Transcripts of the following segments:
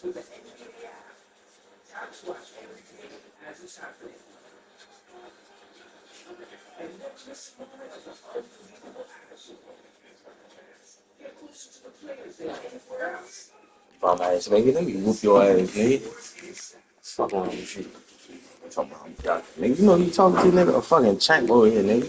Bum ass nigga, let me whoop your ass, nigga. Fuck on with you. Talking about God, nigga. You know you talking to nigga a fucking champ over here, nigga.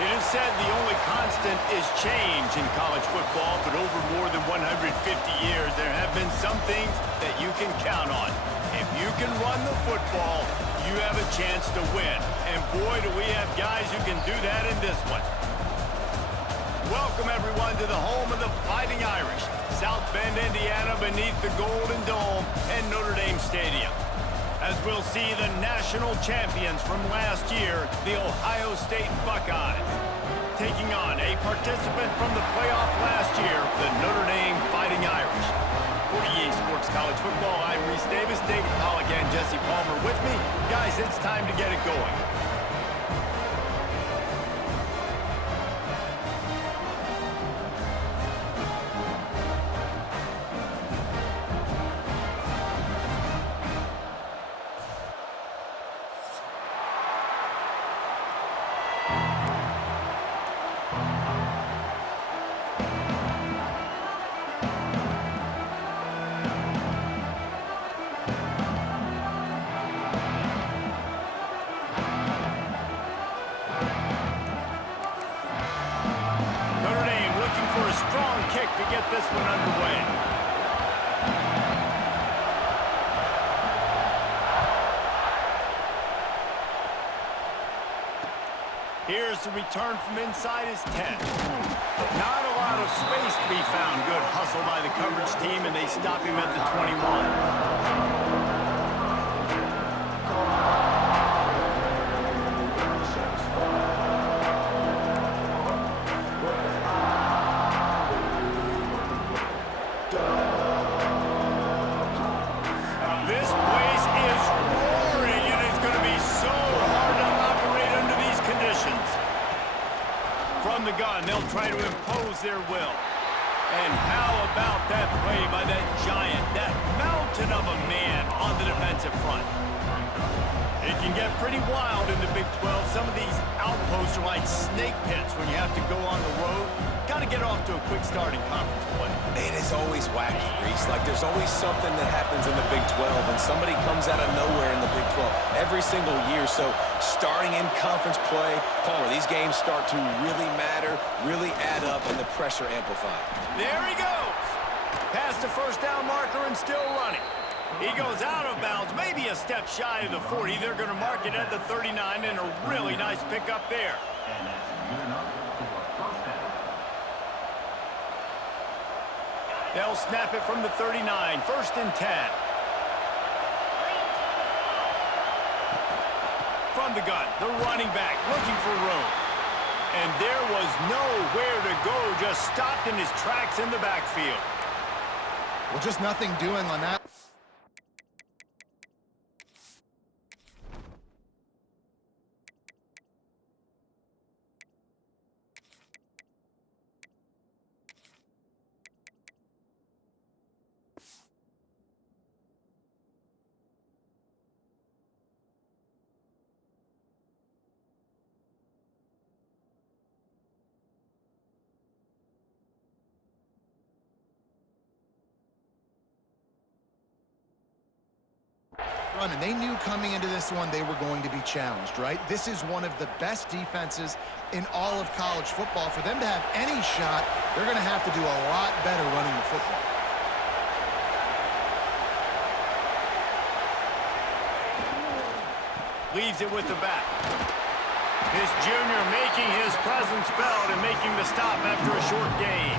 It is said the only constant is change in college football, but over more than 150 years, there have been some things that you can count on. If you can run the football, you have a chance to win. And boy, do we have guys who can do that in this one. Welcome, everyone, to the home of the Fighting Irish, South Bend, Indiana, beneath the Golden Dome and Notre Dame Stadium. As we'll see the national champions from last year, the Ohio State Buckeyes, taking on a participant from the playoff last year, the Notre Dame Fighting Irish. For EA Sports College Football, I'm Reese Davis, David Pollack, and Jesse Palmer with me. Guys, it's time to get it going. Strong kick to get this one underway. Here's the return from inside his 10. Not a lot of space to be found. Good hustle by the coverage team, and they stop him at the 21. From the gun, they'll try to impose their will. And how about that play by that giant, that mountain of a man on the defensive front? It can get pretty wild in the Big 12. Some of these outposts are like snake pits when you have to go on the road. Got to get off to a quick start in conference play. It is always wacky, Reese. Like, there's always something that happens in the Big 12, and somebody comes out of nowhere in the Big 12 every single year. So, starting in conference play, Palmer, these games start to really matter, really add up, and the pressure amplified. There he goes. Past the first down marker and still running. He goes out of bounds, maybe a step shy of the 40. They're going to mark it at the 39, and a really nice pickup there. They'll snap it from the 39, 1st and 10. From the gun, the running back looking for room. And there was nowhere to go, just stopped in his tracks in the backfield. Well, just nothing doing on that. And they knew coming into this one they were going to be challenged, right? This is one of the best defenses in all of college football. For them to have any shot, they're going to have to do a lot better running the football. Leaves it with the back. This junior making his presence felt and making the stop after a short gain.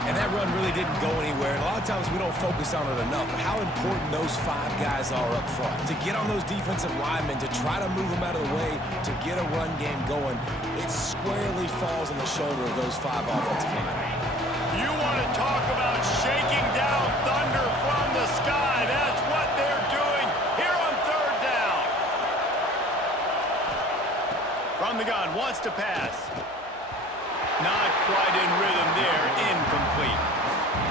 And that run really didn't go anywhere. And a lot of times we don't focus on it enough. How important those 5 guys are up front. To get on those defensive linemen, to try to move them out of the way, to get a run game going, it squarely falls on the shoulder of those 5 offensive linemen. You want to talk about shaking down thunder from the sky. That's what they're doing here on 3rd down. From the gun, wants to pass. Not quite in rhythm there, incomplete.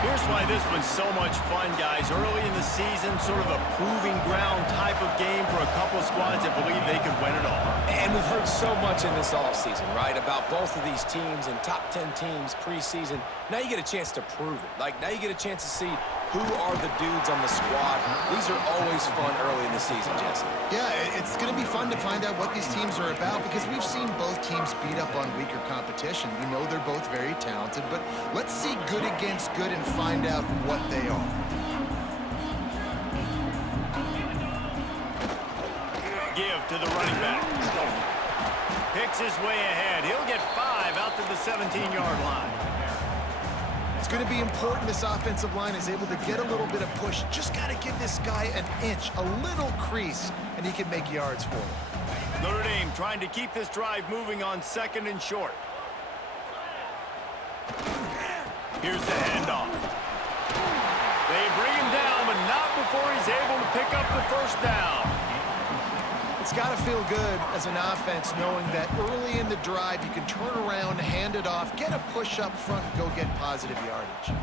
Here's why this one's so much fun, guys. Early in the season, sort of a proving ground type of game for a couple squads that believe they could win it all. And we've heard so much in this offseason, right, about both of these teams and top 10 teams preseason. Now you get a chance to prove it. Like, now you get a chance to see who are the dudes on the squad. These are always fun early in the season, Jesse. Yeah, it's going to be fun to find out what these teams are about because we've seen both teams beat up on weaker competition. We know they're both very talented, but let's see good against good and find out what they are. Give to the running back. Picks his way ahead. He'll get 5 out to the 17-yard line. It's going to be important this offensive line is able to get a little bit of push. Just got to give this guy an inch, a little crease, and he can make yards for him. Notre Dame trying to keep this drive moving on 2nd and short. Here's the handoff. They bring him down, but not before he's able to pick up the first down. It's got to feel good as an offense knowing that early in the drive you can turn around, hand it off, get a push up front, and go get positive yardage.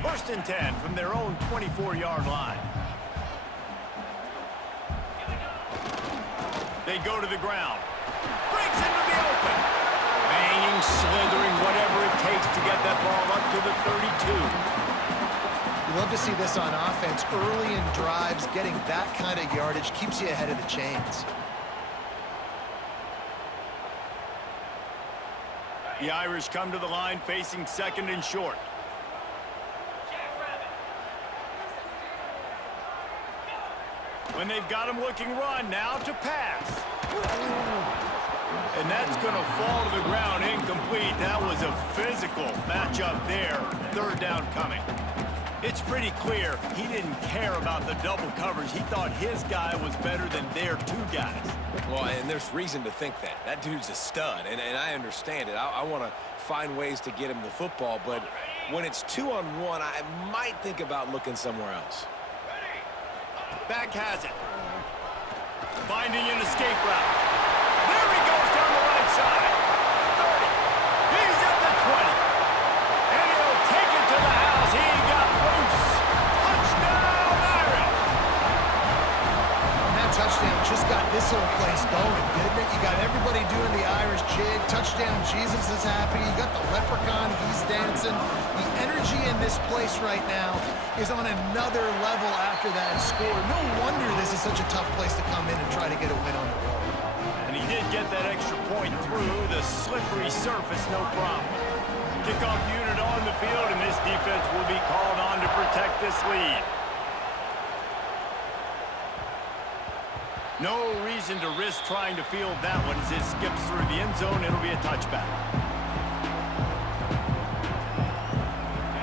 1st and 10 from their own 24-yard line. They go to the ground. Breaks into the open. Banging, slithering, whatever it takes to get that ball up to the 32. You love to see this on offense. Early in drives, getting that kind of yardage keeps you ahead of the chains. The Irish come to the line facing 2nd and short. When they've got him looking run, now to pass. And that's going to fall to the ground incomplete. That was a physical matchup there. 3rd down coming. It's pretty clear he didn't care about the double coverage. He thought his guy was better than their 2 guys. Well, and there's reason to think that. That dude's a stud, and I understand it. I want to find ways to get him the football, but when it's 2-on-1, I might think about looking somewhere else. Back has it. Finding an escape route. There he goes down the right side. 30. He's at the 20. And he'll take it to the house. He got loose. Touchdown, Irish. And that touchdown just got this whole place going, didn't it? You got everybody doing the Irish jig. Touchdown, Jesus is happy. You got the leprechaun, he's dancing. The energy in this place right now is on another level after that score. No wonder this is such a tough place to come in and try to get a win on the road. And he did get that extra point through the slippery surface, no problem. Kickoff unit on the field, and this defense will be called on to protect this lead. No reason to risk trying to field that one as it skips through the end zone. It'll be a touchback.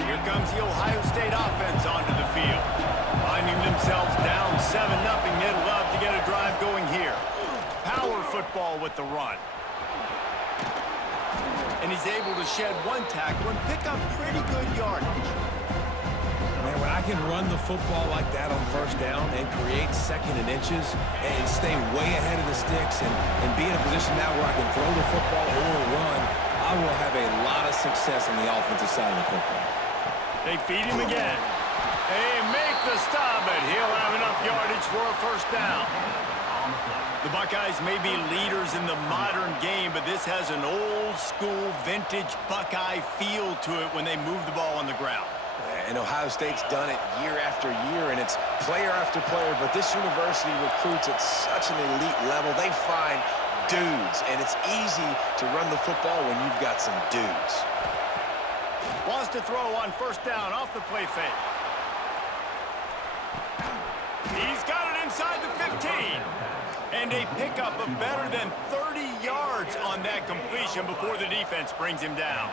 Here comes the Ohio State offense onto the field. Finding themselves down 7-0. They'd love to get a drive going here. Power football with the run. And he's able to shed 1 tackle and pick up pretty good yardage. Man, when I can run the football like that on 1st down and create 2nd and inches and stay way ahead of the sticks and be in a position now where I can throw the football or run, I will have a lot of success on the offensive side of the football. They feed him again. They make the stop, but he'll have enough yardage for a 1st down. The Buckeyes may be leaders in the modern game, but this has an old-school, vintage Buckeye feel to it when they move the ball on the ground. And Ohio State's done it year after year, and it's player after player, but this university recruits at such an elite level. They find dudes, and it's easy to run the football when you've got some dudes. Wants to throw on 1st down off the play fake. He's got it inside the 15. And a pickup of better than 30 yards on that completion before the defense brings him down.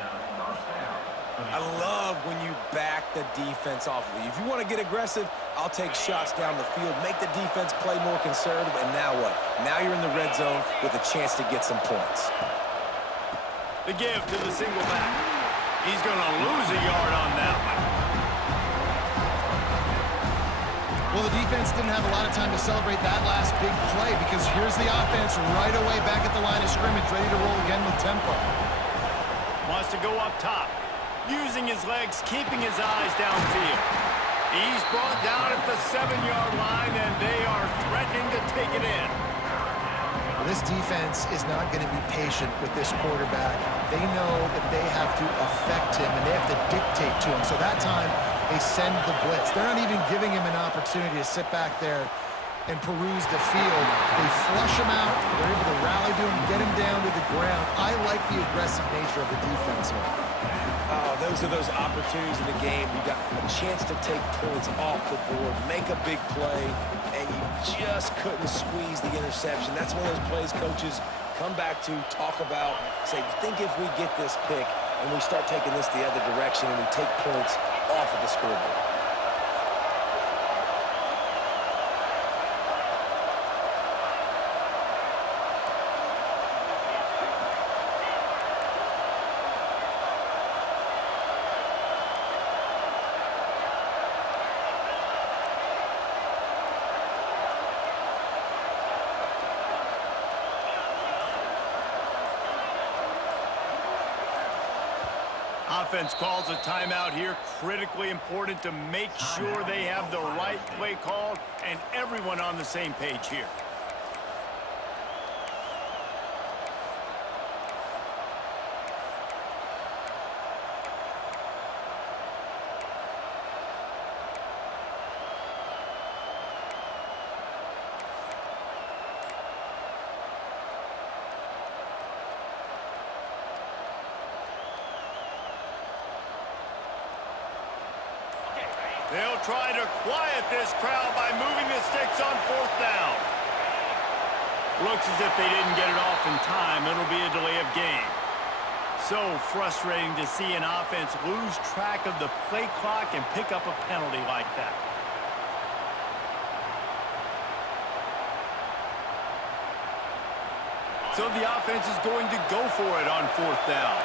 I love when you back the defense off of you. If you want to get aggressive, I'll take shots down the field, make the defense play more conservative, and now what? Now you're in the red zone with a chance to get some points. The give to the single back. He's going to lose a yard on that one. Well, the defense didn't have a lot of time to celebrate that last big play because here's the offense right away back at the line of scrimmage, ready to roll again with tempo. Wants to go up top, using his legs, keeping his eyes downfield. He's brought down at the 7-yard line, and they are threatening to take it in. This defense is not going to be patient with this quarterback. They know that they have to affect him, and they have to dictate to him. So that time, they send the blitz. They're not even giving him an opportunity to sit back there and peruse the field. They flush him out. They're able to rally to him, get him down to the ground. I like the aggressive nature of the defense here. Oh, those are those opportunities in the game. You got a chance to take points off the board, make a big play, and you just couldn't squeeze the interception. That's one of those plays coaches come back to, talk about, say, think if we get this pick and we start taking this the other direction and we take points off of the scoreboard. Offense calls a timeout here. Critically important to make sure they have the right play called and everyone on the same page here. They'll try to quiet this crowd by moving the sticks on 4th down. Looks as if they didn't get it off in time. It'll be a delay of game. So frustrating to see an offense lose track of the play clock and pick up a penalty like that. So the offense is going to go for it on 4th down.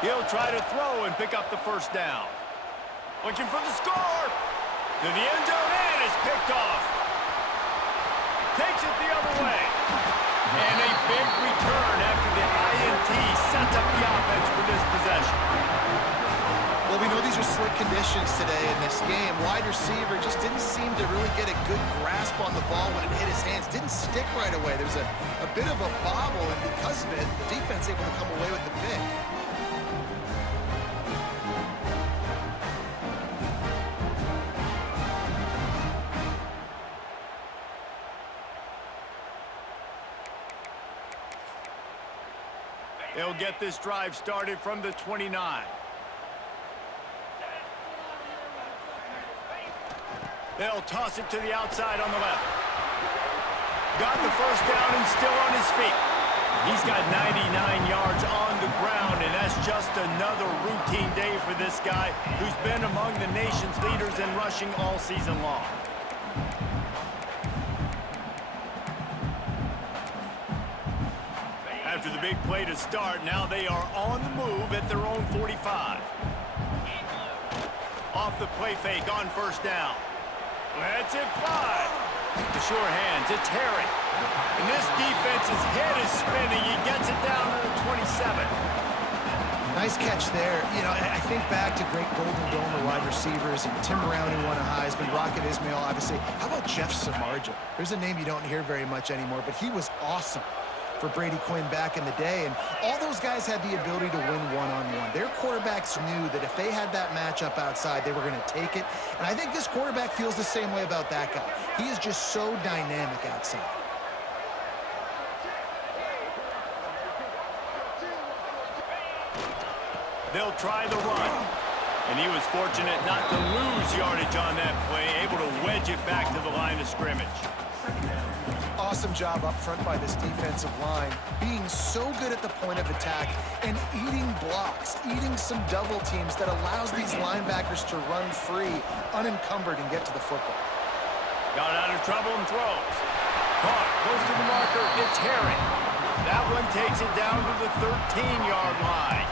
He'll try to throw and pick up the 1st down. Looking for the score. To the end zone and is picked off. Takes it the other way. And a big return after the INT sets up the offense for this possession. Well, we know these are slick conditions today in this game. Wide receiver just didn't seem to really get a good grasp on the ball when it hit his hands. Didn't stick right away. There's a bit of a bobble, and because of it, the defense able to come away with the pick. They'll get this drive started from the 29. They'll toss it to the outside on the left. Got the 1st down and still on his feet. He's got 99 yards on the ground, and that's just another routine day for this guy who's been among the nation's leaders in rushing all season long. After the big play to start, now they are on the move at their own 45. Off the play fake on 1st down. Lets it fly. The sure hands, it's Harry. And this defense's head is spinning. He gets it down to the 27. Nice catch there. You know, I think back to great Golden Dome wide receivers and Tim Brown, who won a Heisman, Rocket Ismail, obviously. How about Jeff Samardzija? There's a name you don't hear very much anymore, but he was awesome for Brady Quinn back in the day, and all those guys had the ability to win one-on-one. Their quarterbacks knew that if they had that matchup outside, they were going to take it, and I think this quarterback feels the same way about that guy. He is just so dynamic outside. They'll try the run, and he was fortunate not to lose yardage on that play, able to wedge it back to the line of scrimmage. Awesome job up front by this defensive line, being so good at the point of attack and eating blocks, eating some double teams that allows these linebackers to run free, unencumbered, and get to the football. Got out of trouble and throws. Caught close to the marker, it's Harry. That one takes it down to the 13-yard line.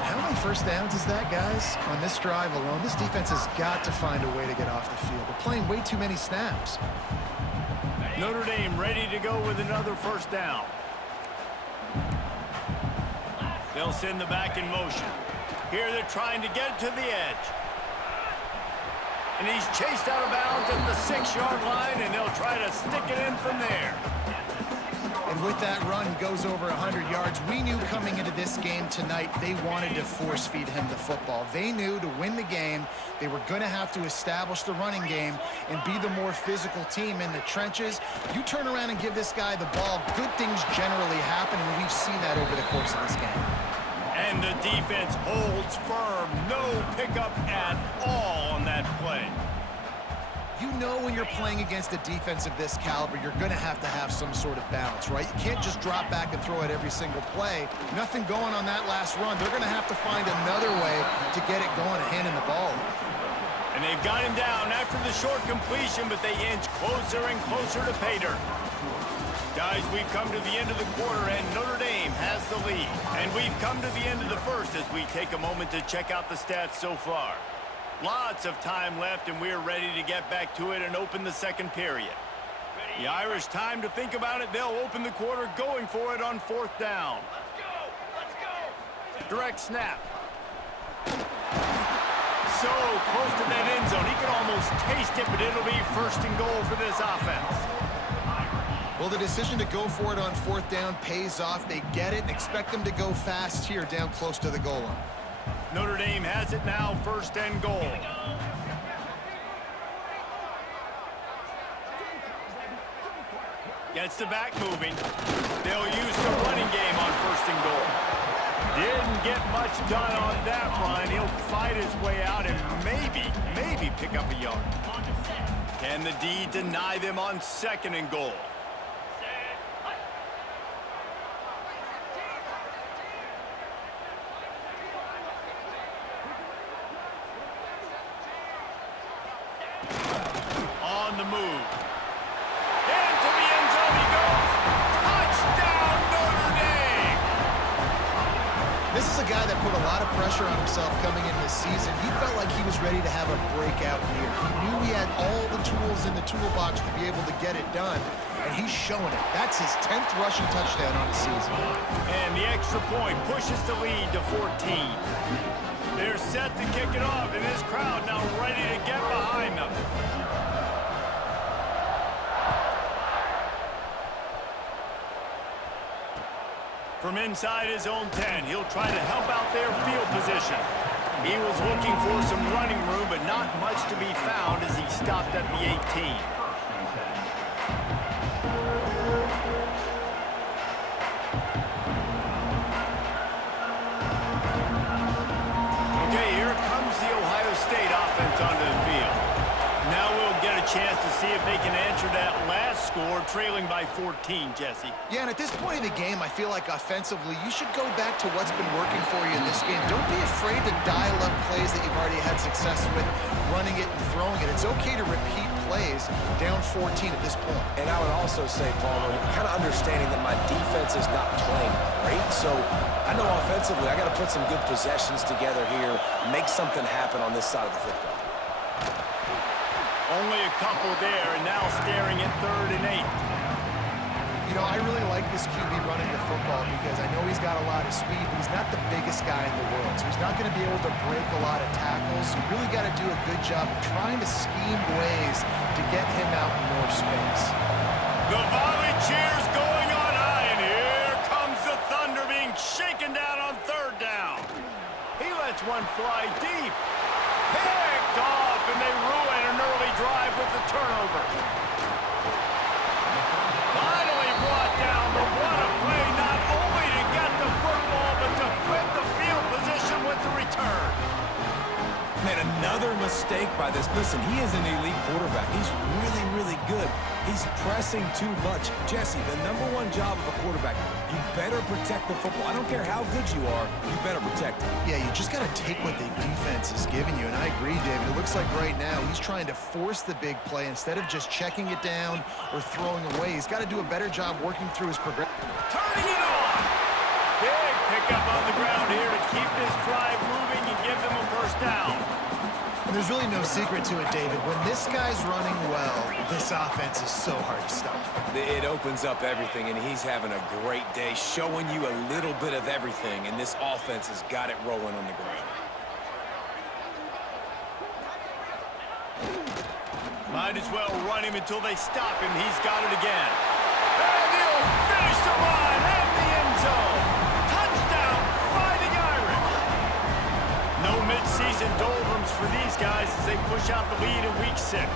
How many 1st downs is that, guys? On this drive alone, this defense has got to find a way to get off the field. They're playing way too many snaps. Notre Dame ready to go with another 1st down. They'll send the back in motion. Here they're trying to get to the edge. And he's chased out of bounds at the 6-yard line, and they'll try to stick it in from there. And with that run, he goes over 100 yards. We knew coming into this game tonight, they wanted to force feed him the football. They knew to win the game, they were going to have to establish the running game and be the more physical team in the trenches. You turn around and give this guy the ball, good things generally happen, and we've seen that over the course of this game. And the defense holds firm. No pickup at all on that play. You know when you're playing against a defense of this caliber, you're going to have some sort of balance, right? You can't just drop back and throw it every single play. Nothing going on that last run. They're going to have to find another way to get it going and handing the ball. And they've got him down after the short completion, but they inch closer and closer to pay dirt. Guys, we've come to the end of the quarter, and Notre Dame has the lead. And we've come to the end of the first as we take a moment to check out the stats so far. Lots of time left, and we're ready to get back to it and open the second period. The Irish time to think about it. They'll open the quarter going for it on 4th down. Let's go. Direct snap. So close to that end zone. He can almost taste it, but it'll be 1st and goal for this offense. Well, the decision to go for it on 4th down pays off. They get it and expect them to go fast here down close to the goal line. Notre Dame has it now, 1st and goal. Gets the back moving. They'll use the running game on 1st and goal. Didn't get much done on that run. He'll fight his way out and maybe pick up a yard. Can the D deny them on 2nd and goal? On the move. Into the end zone he goes. Touchdown, Notre Dame! This is a guy that put a lot of pressure on himself coming into this season. He felt like he was ready to have a breakout year. He knew he had all the tools in the toolbox to be able to get it done, and he's showing it. That's his 10th rushing touchdown on the season. And the extra point pushes the lead to 14. They're set to kick it off, and this crowd now ready to get behind them. From inside his own 10, he'll try to help out their field position. He was looking for some running room, but not much to be found as he stopped at the 18. Okay, here comes the Ohio State offense onto the field. Now we'll get a chance to see if they can answer that last score, trailing by 14, Jesse. Yeah, and at this point in the game, I feel like offensively, you should go back to what's been working for you in this game. Don't be afraid to dial up plays that you've already had success with, running it and throwing it. It's okay to repeat plays down 14 at this point. And I would also say, Palmer, kind of understanding that my defense is not playing great, so I know offensively I got to put some good possessions together here, make something happen on this side of the football. Only a couple there, and now staring at 3rd and 8. You know, I really like this QB running the football because I know he's got a lot of speed, but he's not the biggest guy in the world, so he's not going to be able to break a lot of tackles. You really got to do a good job of trying to scheme ways to get him out in more space. The volley cheers going on high, and here comes the Thunder being shaken down on 3rd down. He lets one fly deep. Picked off, and they ruin an early drive with the turnover. Finally brought down, but what a play, not only to get the football, but to flip the field position with the return. Man, another mistake by this. Listen, he is an elite quarterback. He's really, really good. He's pressing too much. Jesse, the #1 job of a quarterback, you better protect the football. I don't care how good you are, you better protect it. Yeah, you just got to take what the defense is giving you, and I agree, David. It looks like right now he's trying to force the big play instead of just checking it down or throwing away. He's got to do a better job working through his progression. Turning it on. Big pickup on the ground here to keep this drive moving and give them a 1st down. And there's really no secret to it, David. When this guy's running well, this offense is so hard to stop. It opens up everything, and he's having a great day, showing you a little bit of everything, and this offense has got it rolling on the ground. Might as well run him until they stop him. He's got it again. And he'll finish the sideline and the end zone. Touchdown, Fighting Irish. No midseason doldrums for these guys as they push out the lead in Week 6.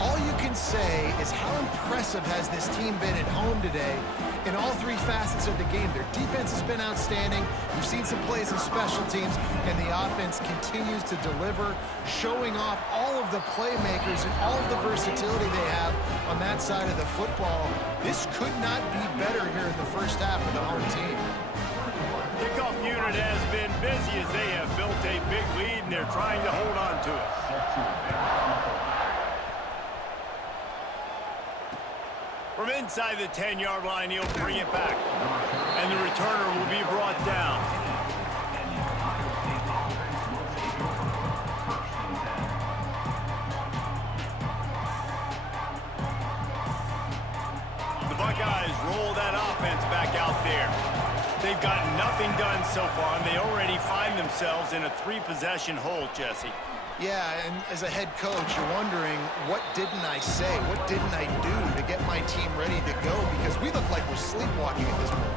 All you can say is how impressive has this team been at home today in all three facets of the game. Their defense has been outstanding. We've seen some plays in special teams, and the offense continues to deliver, showing off all of the playmakers and all of the versatility they have on that side of the football. This could not be better here in the first half for the home team. Kickoff unit has been busy as they have built a big lead, and they're trying to hold on to it. From inside the 10-yard line, he'll bring it back. And the returner will be brought down. The Buckeyes roll that offense back out there. They've gotten nothing done so far, and they already find themselves in a 3-possession hole, Jesse. Yeah, and as a head coach, you're wondering, what didn't I say? What didn't I do to get my team ready to go? Because we look like we're sleepwalking at this point.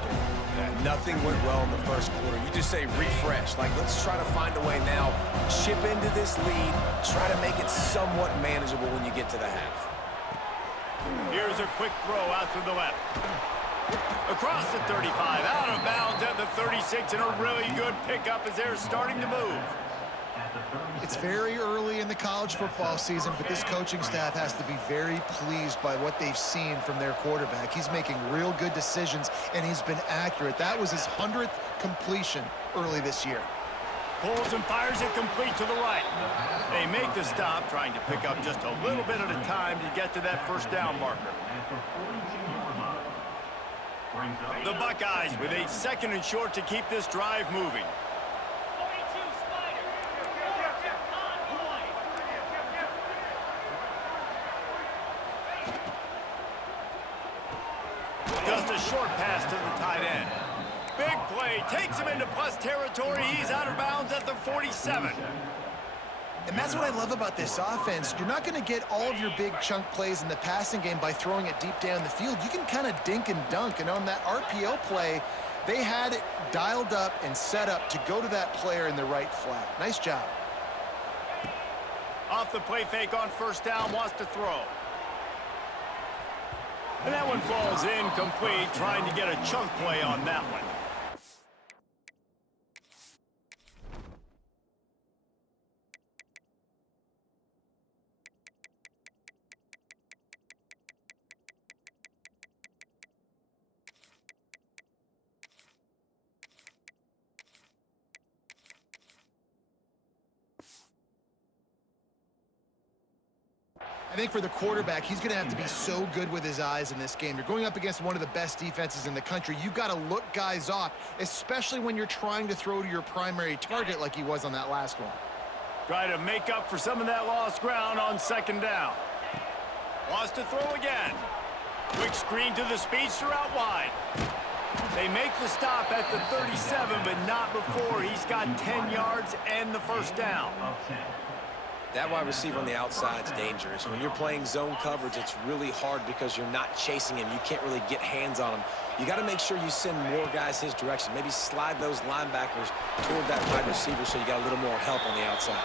Yeah, nothing went well in the first quarter. You just say refresh. Like, let's try to find a way now. Chip into this lead. Try to make it somewhat manageable when you get to the half. Here's a quick throw out to the left. Across the 35, out of bounds at the 36, and a really good pickup as they're starting to move. It's very early in the college football season, but this coaching staff has to be very pleased by what they've seen from their quarterback. He's making real good decisions, and he's been accurate. That was his 100th completion early this year. Pulls and fires it complete to the right. They make the stop, trying to pick up just a little bit at a time to get to that first down marker. The Buckeyes with a 2nd and short to keep this drive moving. Just a short pass to the tight end. Big play, takes him into plus territory. He's out of bounds at the 47. And that's what I love about this offense. You're not going to get all of your big chunk plays in the passing game by throwing it deep down the field. You can kind of dink and dunk. And on that RPO play, they had it dialed up and set up to go to that player in the right flat. Nice job. Off the play fake on first down, wants to throw. And that one falls incomplete, trying to get a chunk play on that one. I think for the quarterback, he's going to have to be so good with his eyes in this game. You're going up against one of the best defenses in the country. You've got to look guys off, especially when you're trying to throw to your primary target like he was on that last one. Try to make up for some of that lost ground on 2nd down. Wants to throw again. Quick screen to the speedster out wide. They make the stop at the 37, but not before he's got 10 yards and the first down. That wide receiver on the outside is dangerous. When you're playing zone coverage, it's really hard because you're not chasing him. You can't really get hands on him. You got to make sure you send more guys his direction. Maybe slide those linebackers toward that wide receiver so you got a little more help on the outside.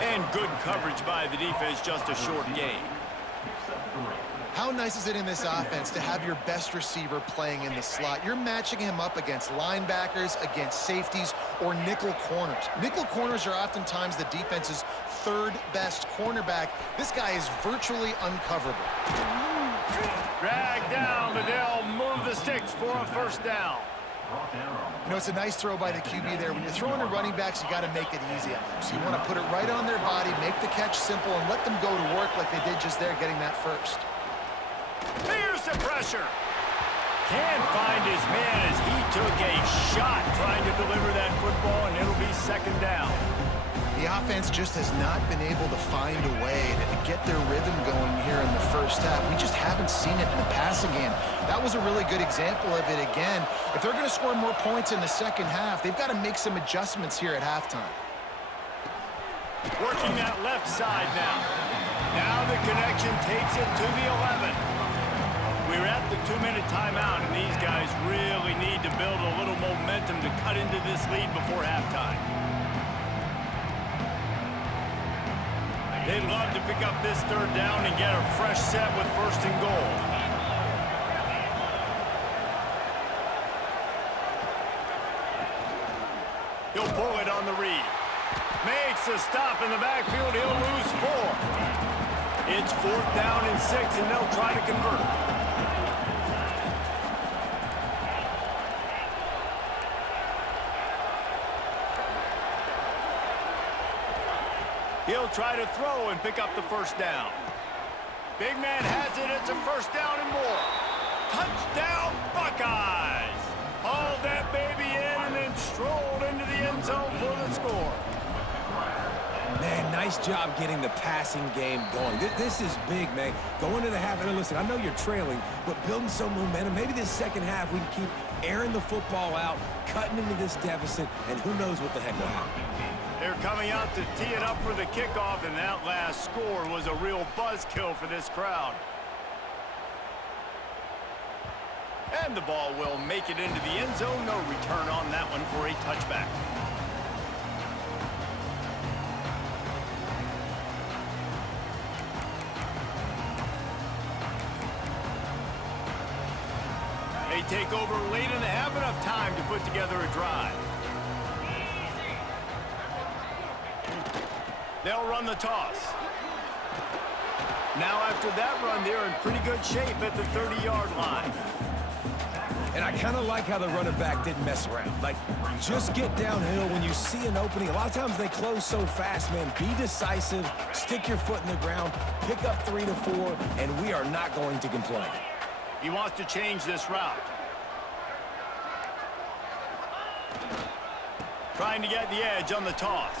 And good coverage by the defense, just a short gain. How nice is it in this offense to have your best receiver playing in the slot? You're matching him up against linebackers, against safeties, or nickel corners. Nickel corners are oftentimes the defense's 3rd best cornerback. This guy is virtually uncoverable. Drag down, but they'll move the sticks for a first down. You know, it's a nice throw by the QB there. When you're throwing to running backs, you got to make it easy on them. So you want to put it right on their body, make the catch simple, and let them go to work like they did just there, getting that first. Here's the pressure. Can't find his man as he took a shot trying to deliver that football, and it'll be 2nd down. The offense just has not been able to find a way to get their rhythm going here in the first half. We just haven't seen it in the passing game. That was a really good example of it again. If they're going to score more points in the second half, they've got to make some adjustments here at halftime. Working that left side now. Now the connection takes it to the 11. We're at the 2-minute timeout, and these guys really need to build a little momentum to cut into this lead before halftime. They'd love to pick up this third down and get a fresh set with 1st and goal. He'll pull it on the read. Makes a stop in the backfield. He'll lose 4. It's 4th down and 6, and they'll try to convert. He'll try to throw and pick up the 1st down. Big man has it. It's a 1st down and more. Touchdown, Buckeyes! Hauled that baby in and then strolled into the end zone for the score. Man, nice job getting the passing game going. This is big, man. Going to the half, and listen, I know you're trailing, but building some momentum. Maybe this second half we can keep airing the football out, cutting into this deficit, and who knows what the heck will happen. They're coming out to tee it up for the kickoff, and that last score was a real buzzkill for this crowd. And the ball will make it into the end zone. No return on that one for a touchback. They take over late and they have enough time to put together a drive. They'll run the toss. Now after that run, they're in pretty good shape at the 30-yard line. And I kind of like how the running back didn't mess around. Like, just get downhill when you see an opening. A lot of times they close so fast, man. Be decisive, stick your foot in the ground, pick up 3 to 4, and we are not going to complain. He wants to change this route. Trying to get the edge on the toss.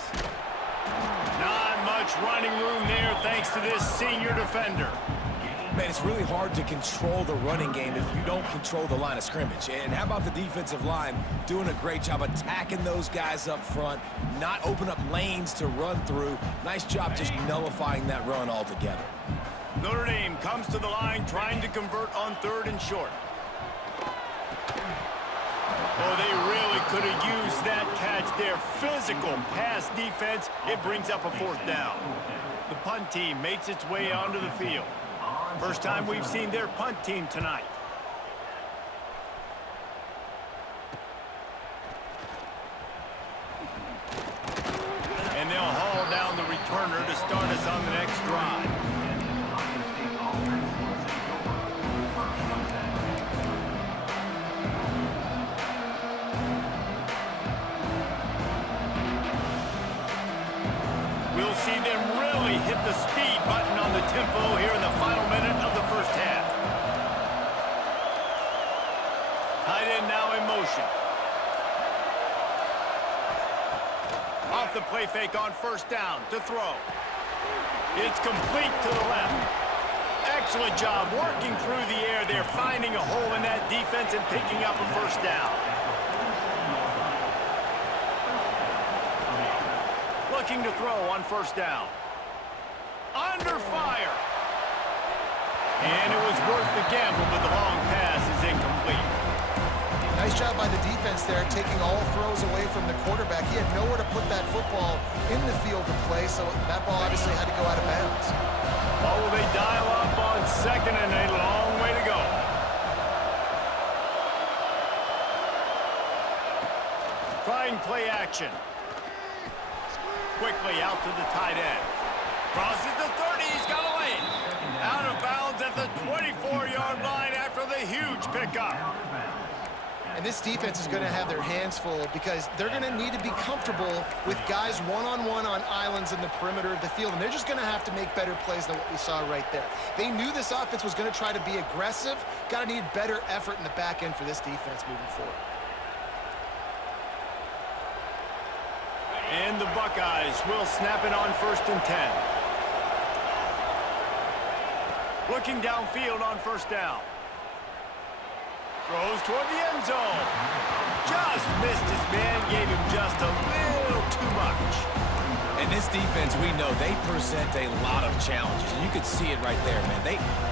Not much running room there thanks to this senior defender. Man, it's really hard to control the running game if you don't control the line of scrimmage. And how about the defensive line doing a great job attacking those guys up front, not open up lanes to run through. Nice job just nullifying that run altogether. Notre Dame comes to the line trying to convert on 3rd and short. Oh, they really could have used that catch there. Physical pass defense. It brings up a 4th down. The punt team makes its way onto the field. First time we've seen their punt team tonight. And they'll haul down the returner to start us on the next drive. We'll see them really hit the speed button on the tempo here in the final minute of the first half. Tight end now in motion. Off the play fake on 1st down to throw. It's complete to the left. Excellent job working through the air there, finding a hole in that defense and picking up a 1st down. Looking to throw on 1st down. Under fire. And it was worth the gamble, but the long pass is incomplete. Nice job by the defense there, taking all throws away from the quarterback. He had nowhere to put that football in the field to play, so that ball obviously had to go out of bounds. Oh, they dial up on 2nd and a long way to go. Trying play action. Quickly out to the tight end. Crosses the 30, he's got a lane. Out of bounds at the 24-yard line after the huge pickup. And this defense is going to have their hands full because they're going to need to be comfortable with guys one-on-one on islands in the perimeter of the field, and they're just going to have to make better plays than what we saw right there. They knew this offense was going to try to be aggressive. Got to need better effort in the back end for this defense moving forward. And the Buckeyes will snap it on 1st and 10. Looking downfield on 1st down. Throws toward the end zone. Just missed his man, gave him just a little too much. And And this defense, we know, they present a lot of challenges. And you can see it right there, man.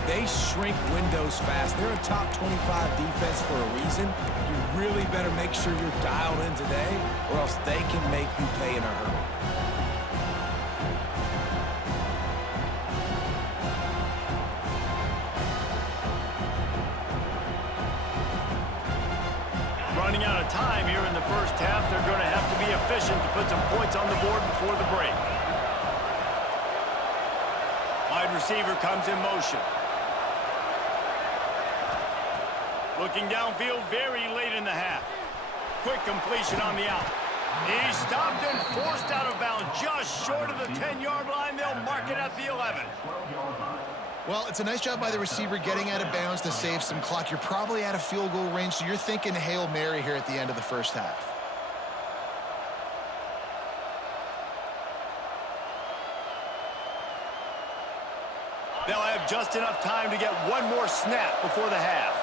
They shrink windows fast. They're a top 25 defense for a reason. You really better make sure you're dialed in today, or else they can make you pay in a hurry. Running out of time here in the first half. They're going to have to be efficient to put some points on the board before the break. Wide receiver comes in motion. Looking downfield very late in the half. Quick completion on the out. He's stopped and forced out of bounds just short of the 10-yard line. They'll mark it at the 11. Well, it's a nice job by the receiver getting out of bounds to save some clock. You're probably out of field goal range, so you're thinking Hail Mary here at the end of the first half. They'll have just enough time to get one more snap before the half.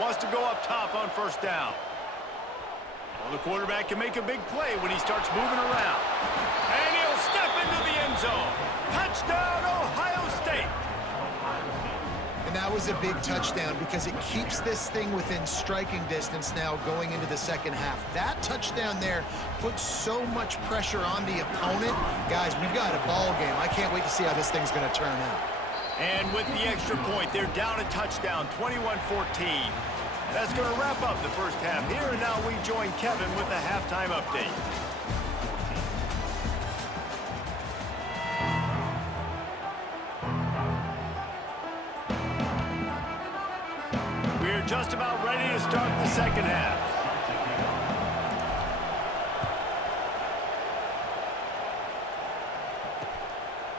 Wants to go up top on first down. Well, the quarterback can make a big play when he starts moving around. And he'll step into the end zone. Touchdown, Ohio State. And that was a big touchdown because it keeps this thing within striking distance now going into the second half. That touchdown there puts so much pressure on the opponent. Guys, we've got a ball game. I can't wait to see how this thing's going to turn out. And with the extra point, they're down a touchdown, 21-14. That's going to wrap up the first half here, and now we join Kevin with the halftime update. We're just about ready to start the second half.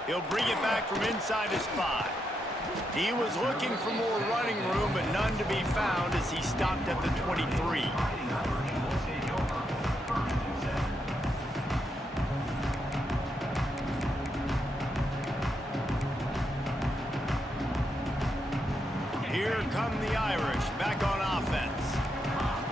He'll bring it back from inside his 5. He was looking for more running room, but none to be found as he stopped at the 23. Here come the Irish, back on offense.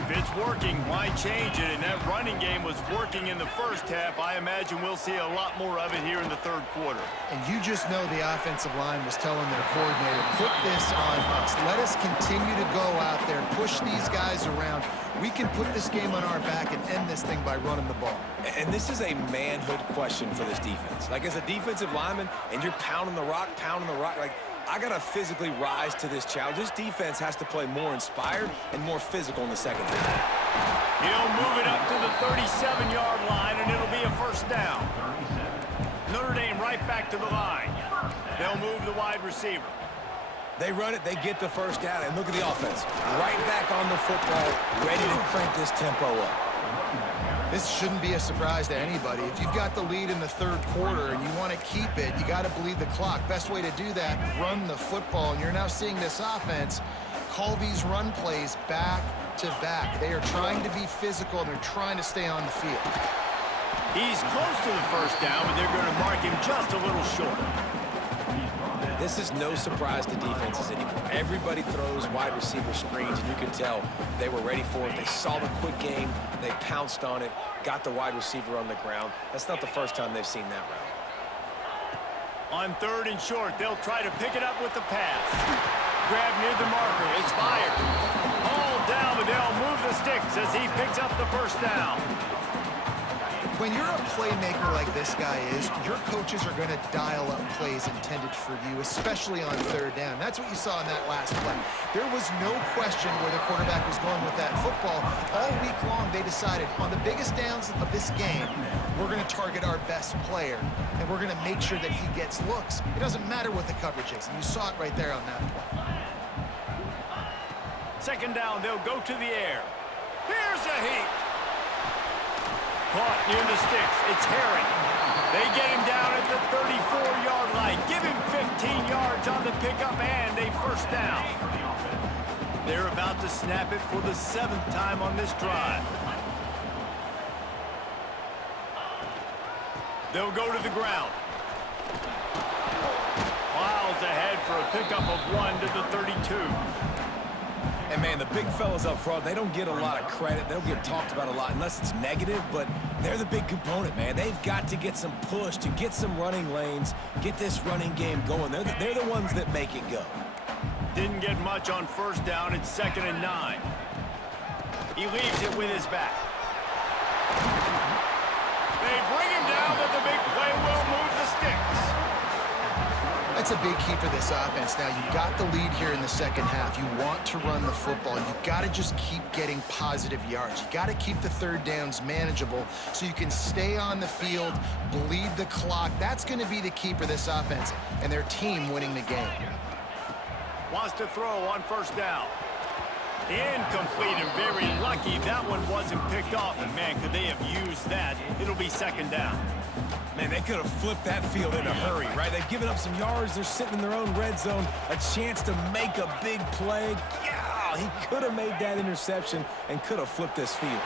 If it's working, why change it? And that running game was working in the first half. I imagine we'll see a lot more of it here in the third quarter. And you just know the offensive line was telling their coordinator, put this on us. Let us continue to go out there, push these guys around. We can put this game on our back and end this thing by running the ball. And this is a manhood question for this defense. Like, as a defensive lineman, and you're pounding the rock, like, I got to physically rise to this challenge. This defense has to play more inspired and more physical in the second half. He'll move it up to the 37-yard line, and it'll be a first down. Notre Dame right back to the line. They'll move the wide receiver. They run it, they get the first down, and look at the offense. Right back on the football, ready to crank this tempo up. This shouldn't be a surprise to anybody. If you've got the lead in the third quarter and you want to keep it, you got to bleed the clock. Best way to do that, run the football. And you're now seeing this offense call these run plays back to back. They are trying to be physical, and they're trying to stay on the field. He's close to the first down, but they're going to mark him just a little short. This is no surprise to defenses anymore. Everybody throws wide receiver screens, and you can tell they were ready for it. They saw the quick game. They pounced on it, got the wide receiver on the ground. That's not the first time they've seen that route. On third and short, they'll try to pick it up with the pass. Grab near the marker. It's fired. All down, but they'll move the sticks as he picks up the first down. When you're a playmaker like this guy is, your coaches are going to dial up plays intended for you, especially on third down. That's what you saw in that last play. There was no question where the quarterback was going with that football. All week long, they decided on the biggest downs of this game, we're going to target our best player, and we're going to make sure that he gets looks. It doesn't matter what the coverage is, and you saw it right there on that play. Second down, they'll go to the air. Here's a heat. Caught near the sticks. It's Herring. They get him down at the 34-yard line. Give him 15 yards on the pickup and a first down. They're about to snap it for the 7th time on this drive. They'll go to the ground. Wiles ahead for a pickup of 1 to the 32. And, man, the big fellas up front, they don't get a lot of credit. They don't get talked about a lot unless it's negative, but they're the big component, man. They've got to get some push, to get some running lanes, get this running game going. They're the ones that make it go. Didn't get much on first down. It's 2nd and 9. He leaves it with his back. They bring him down, but the big play will move the sticks. That's a big key for this offense. Now, you've got the lead here in the second half. You want to run the football. You've got to just keep getting positive yards. You've got to keep the third downs manageable so you can stay on the field, bleed the clock. That's going to be the key for this offense and their team winning the game. Wants to throw on first down. Incomplete, and very lucky that one wasn't picked off. And, man, could they have used that? It'll be 2nd down. Man, they could have flipped that field in a hurry, right? They've given up some yards. They're sitting in their own red zone. A chance to make a big play. Yeah, he could have made that interception and could have flipped this field.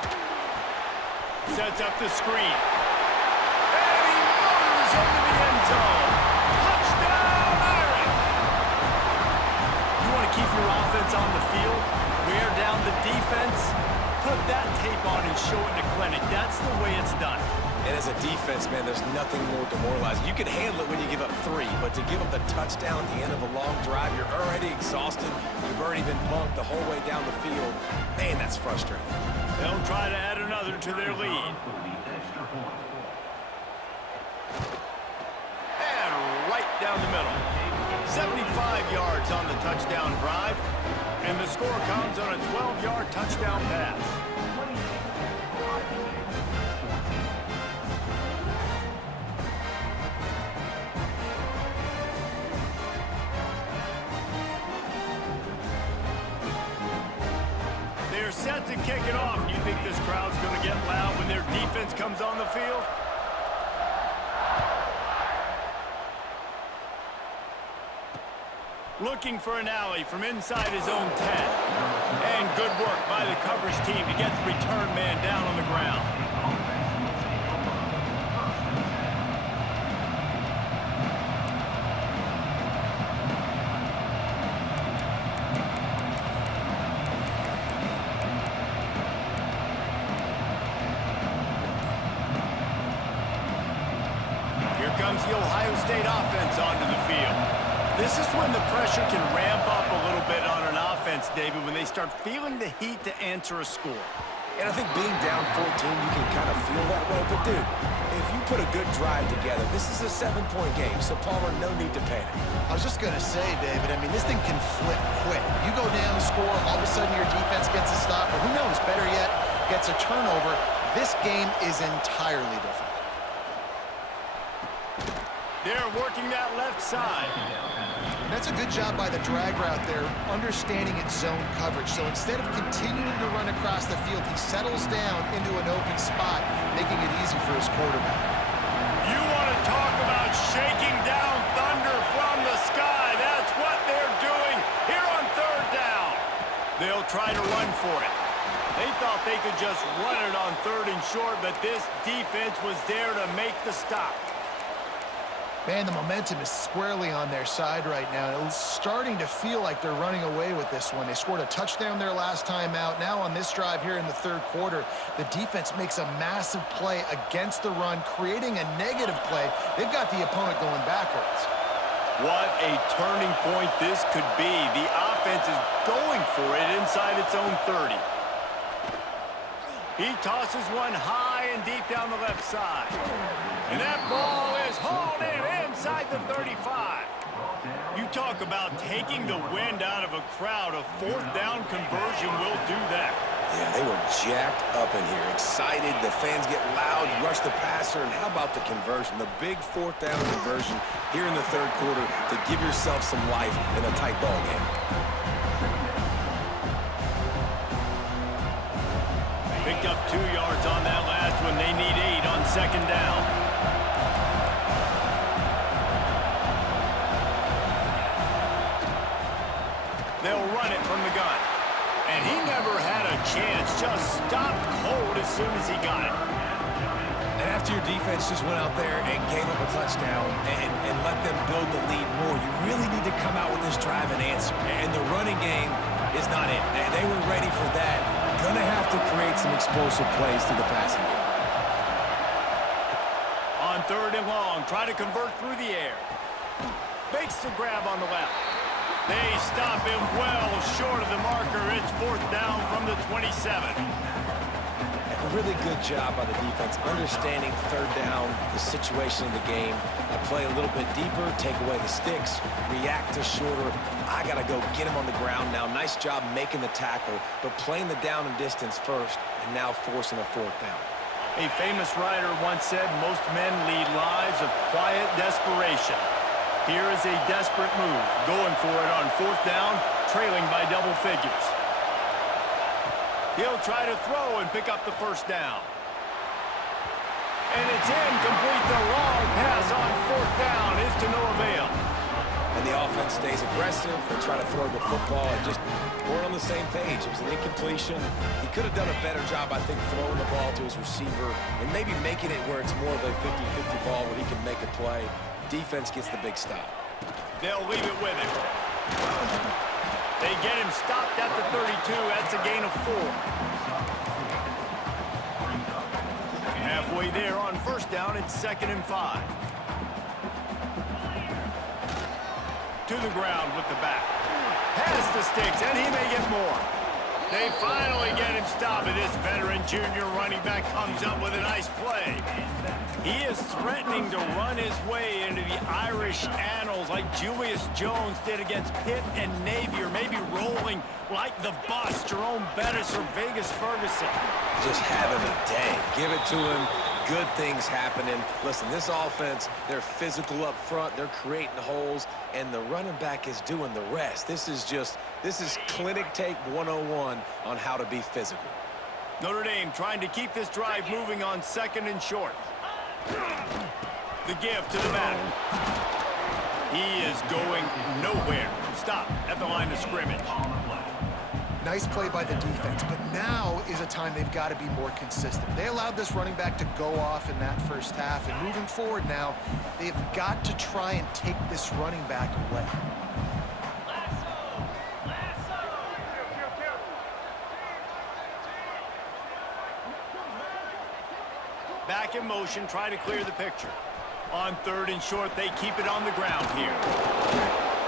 Sets up the screen. And he motors into the end zone. Touchdown, Irish! You want to keep your offense on the field? Wear down the defense? Put that tape on and show it to clinic. That's the way it's done. And as a defense, man, there's nothing more demoralizing. You can handle it when you give up 3, but to give up the touchdown at the end of a long drive, you're already exhausted. You've already been punked the whole way down the field. Man, that's frustrating. They'll try to add another to their lead. And right down the middle. 75 yards on the touchdown drive. And the score comes on a 12-yard touchdown pass. They're set to kick it off. Do you think this crowd's going to get loud when their defense comes on the field? Looking for an alley from inside his own 10. And good work by the coverage team to get the return man down on the ground. Here comes the Ohio State offense onto the field. This is when the pressure can ramp up a little bit on an offense, David, when they start feeling the heat to answer a score. And I think being down 14, you can kind of feel that way. But, dude, if you put a good drive together, this is a 7-point game, so, Palmer, no need to panic. I was just going to say, David, I mean, this thing can flip quick. You go down, score, all of a sudden your defense gets a stop, or who knows, better yet, gets a turnover. This game is entirely different. They're working that left side. That's a good job by the drag route there, understanding its zone coverage. So instead of continuing to run across the field, he settles down into an open spot, making it easy for his quarterback. You want to talk about shaking down thunder from the sky. That's what they're doing here on 3rd down. They'll try to run for it. They thought they could just run it on 3rd and short, but this defense was there to make the stop. Man, the momentum is squarely on their side right now. It's starting to feel like they're running away with this one. They scored a touchdown their last time out. Now on this drive here in the 3rd quarter, the defense makes a massive play against the run, creating a negative play. They've got the opponent going backwards. What a turning point this could be. The offense is going for it inside its own 30. He tosses one high and deep down the left side. And that ball is hauled in inside the 35. You talk about taking the wind out of a crowd. A 4th down conversion will do that. Yeah, they were jacked up in here, excited. The fans get loud, rush the passer, and how about the conversion? The big 4th down conversion here in the 3rd quarter to give yourself some life in a tight ball game. Picked up 2 yards on that last one. They need 8 on 2nd down. They'll run it from the gun. And he never had a chance. Just stopped cold as soon as he got it. And after your defense just went out there and gave up a touchdown and let them build the lead more, you really need to come out with this drive and answer. And the running game is not it. They were ready for that. Going to have to create some explosive plays through the passing game. On 3rd and long, try to convert through the air. Makes the grab on the left. They stop him well short of the marker. It's 4th down from the 27. A really good job by the defense, understanding 3rd down, the situation of the game. I play a little bit deeper, take away the sticks, react to shorter. I got to go get him on the ground now. Nice job making the tackle, but playing the down and distance first, and now forcing a 4th down. A famous writer once said, most men lead lives of quiet desperation. Here is a desperate move, going for it on 4th down, trailing by double figures. He'll try to throw and pick up the 1st down. And it's incomplete. The long pass on 4th down is to no avail. And the offense stays aggressive. They try to throw the football and just weren't on the same page. It was an incompletion. He could have done a better job, I think, throwing the ball to his receiver and maybe making it where it's more of a 50-50 ball where he can make a play. Defense gets the big stop. They'll leave it with him. They get him stopped at the 32. That's a gain of 4. Halfway there on 1st down, it's 2nd and 5. To the ground with the back. Has the sticks, and he may get more. They finally get him stopped, and this veteran junior running back comes up with a nice play. He is threatening to run his way into the Irish annals like Julius Jones did against Pitt and Navy, or maybe rolling like the bus, Jerome Bettis or Vegas Ferguson. Just having a day. Give it to him. Good things happening. Listen, this offense, they're physical up front. They're creating holes, and the running back is doing the rest. This is clinic tape 101 on how to be physical. Notre Dame trying to keep this drive moving on 2nd and short. The give to the back. He is going nowhere. Stop at the line of scrimmage. Nice play by the defense, but now is a time they've got to be more consistent. They allowed this running back to go off in that 1st half, and moving forward now, they've got to try and take this running back away. Back in motion, try to clear the picture. On 3rd and short, they keep it on the ground here.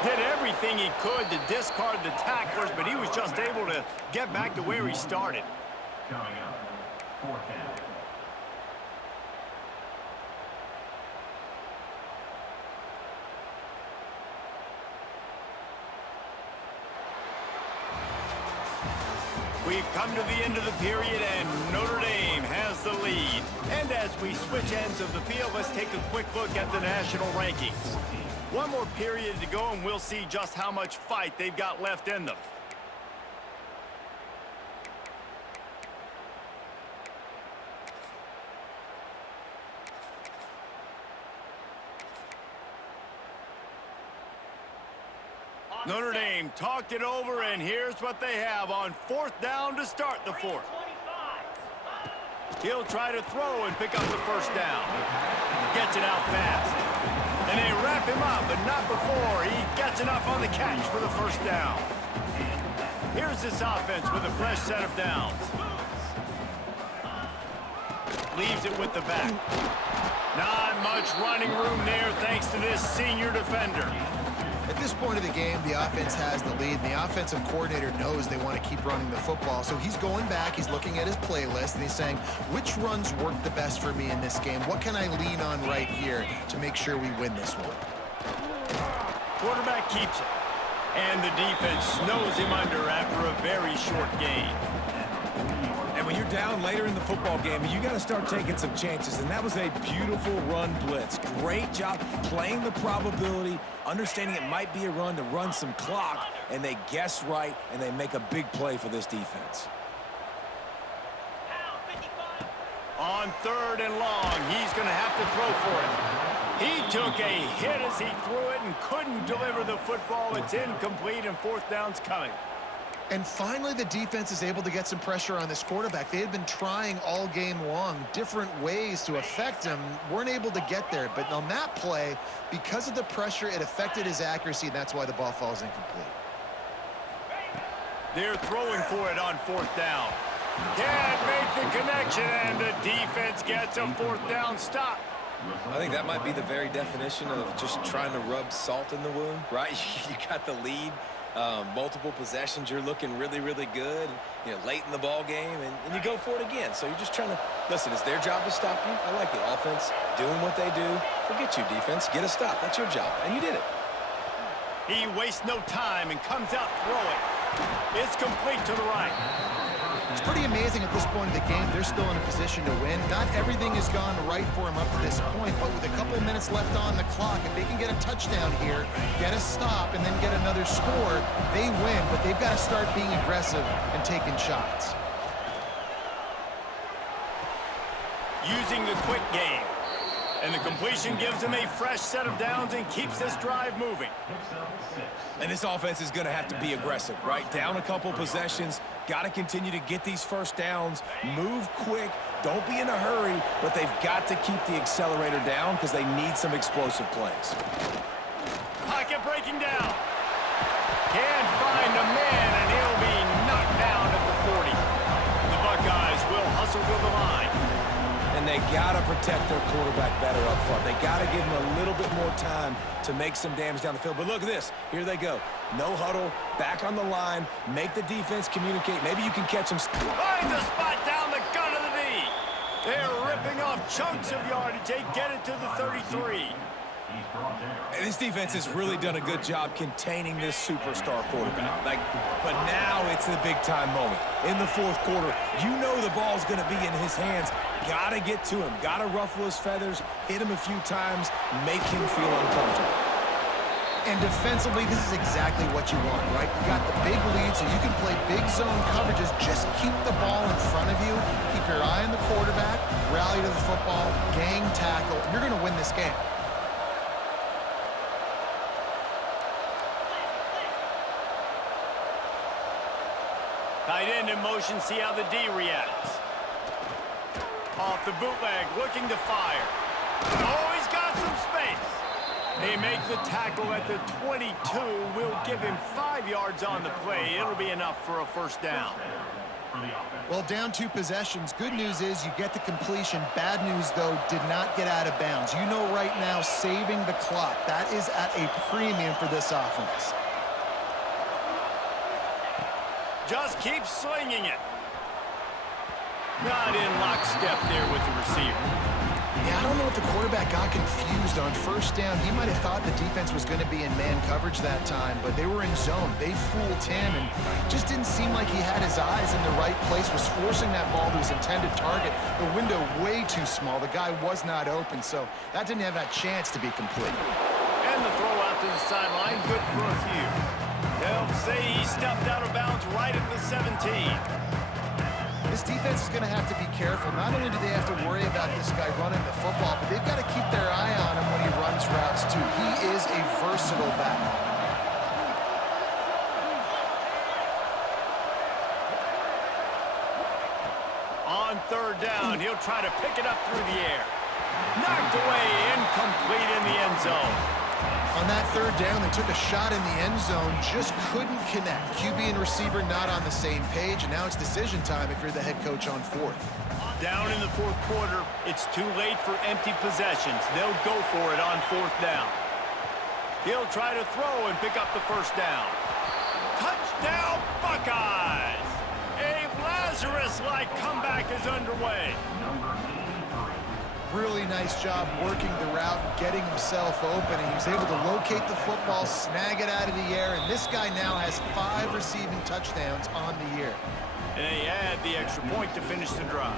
Did everything he could to discard the tacklers, but he was just able to get back to where he started. Coming up, 4th down. We've come to the end of the period, and Notre Dame has the lead. And as we switch ends of the field, let's take a quick look at the national rankings. One more period to go, and we'll see just how much fight they've got left in them. Notre Dame talked it over, and here's what they have on 4th down to start the 4th. He'll try to throw and pick up the 1st down. Gets it out fast. And they wrap him up, but not before he gets enough on the catch for the 1st down. Here's this offense with a fresh set of downs. Leaves it with the back. Not much running room there thanks to this senior defender. At this point of the game, the offense has the lead, and the offensive coordinator knows they want to keep running the football. So he's going back, he's looking at his playlist, and he's saying, which runs work the best for me in this game? What can I lean on right here to make sure we win this one? Quarterback keeps it. And the defense snows him under after a very short gain. And when you're down later in the football game, you got to start taking some chances. And that was a beautiful run blitz. Great job playing the probability, understanding it might be a run to run some clock, and they guess right, and they make a big play for this defense. On 3rd and long, he's going to have to throw for it. He took a hit as he threw it and couldn't deliver the football. It's incomplete, and 4th down's coming. And finally, the defense is able to get some pressure on this quarterback. They had been trying all game long different ways to affect him, weren't able to get there. But on that play, because of the pressure, it affected his accuracy, and that's why the ball falls incomplete. They're throwing for it on 4th down. Can't make the connection, and the defense gets a 4th down stop. I think that might be the very definition of just trying to rub salt in the wound, right? You got the lead. Multiple possessions, you're looking really, really good, late in the ball game, and you go for it again. So you're just trying to, listen, it's their job to stop you. I like the offense doing what they do. Forget you, defense. Get a stop. That's your job, and you did it. He wastes no time and comes out throwing. It's complete to the right. It's pretty amazing at this point of the game. They're still in a position to win. Not everything has gone right for them up to this point, but with a couple of minutes left on the clock, if they can get a touchdown here, get a stop, and then get another score, they win, but they've got to start being aggressive and taking shots. Using the quick game. And the completion gives them a fresh set of downs and keeps this drive moving. And this offense is going to have to be aggressive, right? Down a couple possessions, got to continue to get these first downs, move quick, don't be in a hurry, but they've got to keep the accelerator down because they need some explosive plays. Pocket breaking down. Can't find a man, and he'll be knocked down at the 40. The Buckeyes will hustle to the line. And they got to protect their quarterback better up front. They got to give him a little bit more time to make some damage down the field. But look at this. Here they go. No huddle, back on the line, make the defense communicate. Maybe you can catch them. Finds a spot down the gun of the knee. They're ripping off chunks of yardage. They get it to the 33. And this defense has really done a good job containing this superstar quarterback. But now it's the big-time moment. In the 4th quarter, you know the ball's going to be in his hands. Got to get to him. Got to ruffle his feathers, hit him a few times, make him feel uncomfortable. And defensively, this is exactly what you want, right? You got the big lead, so you can play big zone coverages. Just keep the ball in front of you. Keep your eye on the quarterback. Rally to the football. Gang tackle. You're going to win this game. Tight end in motion, see how the D reacts. Off the bootleg, looking to fire. Oh, he's got some space. They make the tackle at the 22. Will give him 5 yards on the play. It'll be enough for a 1st down. Well, down 2 possessions. Good news is you get the completion. Bad news, though, did not get out of bounds. You know right now, saving the clock. That is at a premium for this offense. Just keep slinging it. Not in lockstep there with the receiver. Yeah, I don't know if the quarterback got confused on 1st down. He might have thought the defense was going to be in man coverage that time, but they were in zone. They fooled him and just didn't seem like he had his eyes in the right place, was forcing that ball to his intended target. The window way too small. The guy was not open, so that didn't have that chance to be complete. And the throw out to the sideline, good for a few. They'll say he stepped out of bounds right at the 17. This defense is going to have to be careful. Not only do they have to worry about this guy running the football, but they've got to keep their eye on him when he runs routes, too. He is a versatile back. On 3rd down, he'll try to pick it up through the air. Knocked away, incomplete in the end zone. On that 3rd down, they took a shot in the end zone, just couldn't connect. QB and receiver not on the same page, and now it's decision time if you're the head coach on 4th. Down in the 4th quarter, it's too late for empty possessions. They'll go for it on 4th down. He'll try to throw and pick up the 1st down. Touchdown, Buckeyes! A Lazarus-like comeback is underway. Really nice job working the route and getting himself open, and he was able to locate the football, snag it out of the air, and this guy now has 5 receiving touchdowns on the year. And they add the extra point to finish the drive.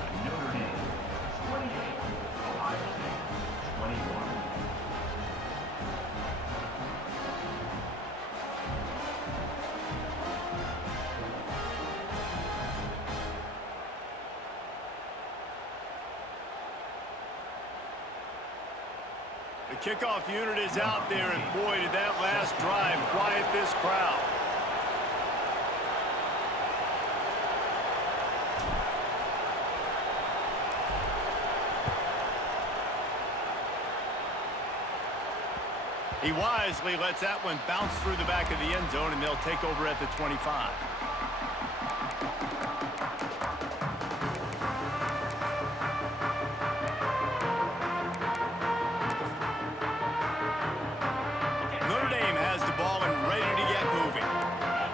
The kickoff unit is out there, and boy, did that last drive quiet this crowd. He wisely lets that one bounce through the back of the end zone, and they'll take over at the 25. Notre Dame has the ball and ready to get moving.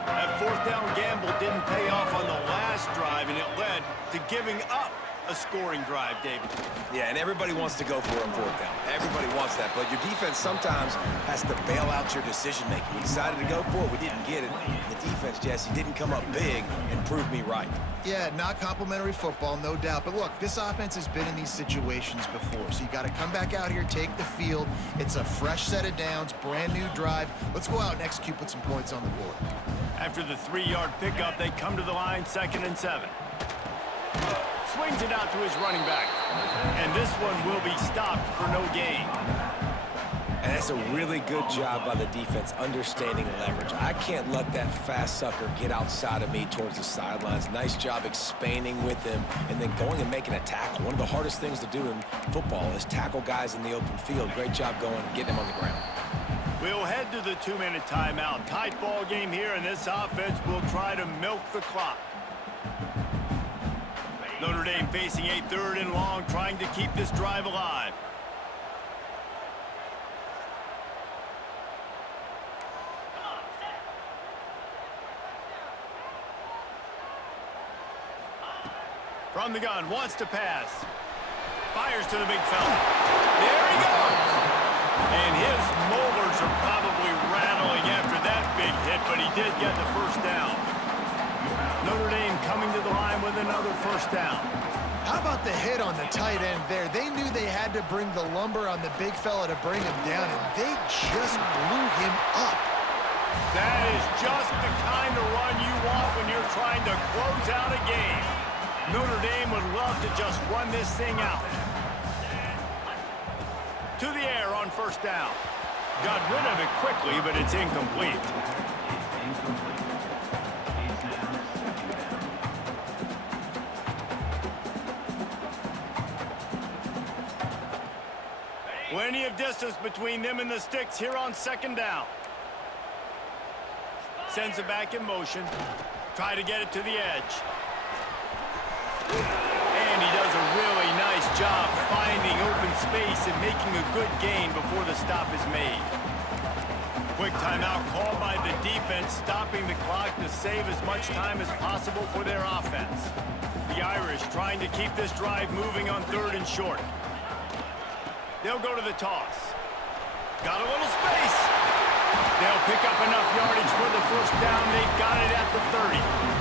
That fourth down gamble didn't pay off on the last drive, and it led to giving up a scoring drive, David. Yeah, and everybody wants to go for a fourth down. Everybody wants that, but your defense sometimes has to bail out your decision-making. We decided to go for it. We didn't get it. The defense, Jesse, didn't come up big and prove me right. Yeah, not complimentary football, no doubt. But look, this offense has been in these situations before, so you got to come back out here, take the field. It's a fresh set of downs, brand new drive. Let's go out and execute, put some points on the board. After the 3-yard pickup, they come to the line, 2nd and 7. Swings it out to his running back. And this one will be stopped for no gain. And that's a really good job by the defense understanding leverage. I can't let that fast sucker get outside of me towards the sidelines. Nice job expanding with him and then going and making a tackle. One of the hardest things to do in football is tackle guys in the open field. Great job going and getting him on the ground. We'll head to the 2-minute timeout. Tight ball game here, and this offense will try to milk the clock. Notre Dame facing a 3rd and long, trying to keep this drive alive. From the gun, wants to pass. Fires to the big fella. There he goes! And his molars are probably rattling after that big hit, but he did get the first down. Notre Dame coming to the line with another first down. How about the hit on the tight end there? They knew they had to bring the lumber on the big fella to bring him down, and they just blew him up. That is just the kind of run you want when you're trying to close out a game. Notre Dame would love to just run this thing out. To the air on first down. Got rid of it quickly, but it's incomplete. Plenty of distance between them and the sticks here on 2nd down. Sends it back in motion. Try to get it to the edge. And he does a really nice job finding open space and making a good gain before the stop is made. Quick timeout called by the defense, stopping the clock to save as much time as possible for their offense. The Irish trying to keep this drive moving on 3rd and short. They'll go to the toss. Got a little space. They'll pick up enough yardage for the first down. They've got it at the 30.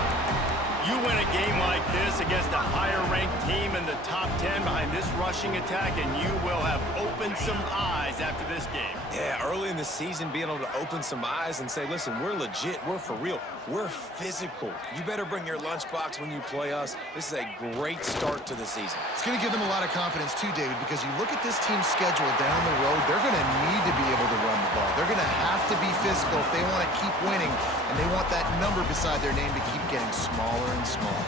You win a game like this against a higher-ranked team in the top 10 behind this rushing attack, and you will have opened some eyes after this game. Yeah, early in the season, being able to open some eyes and say, listen, we're legit, we're for real, we're physical. You better bring your lunchbox when you play us. This is a great start to the season. It's going to give them a lot of confidence too, David, because you look at this team's schedule down the road, they're going to need to be able to run the ball. They're going to have to be physical if they want to keep winning, and they want that number beside their name to keep getting smaller and smaller.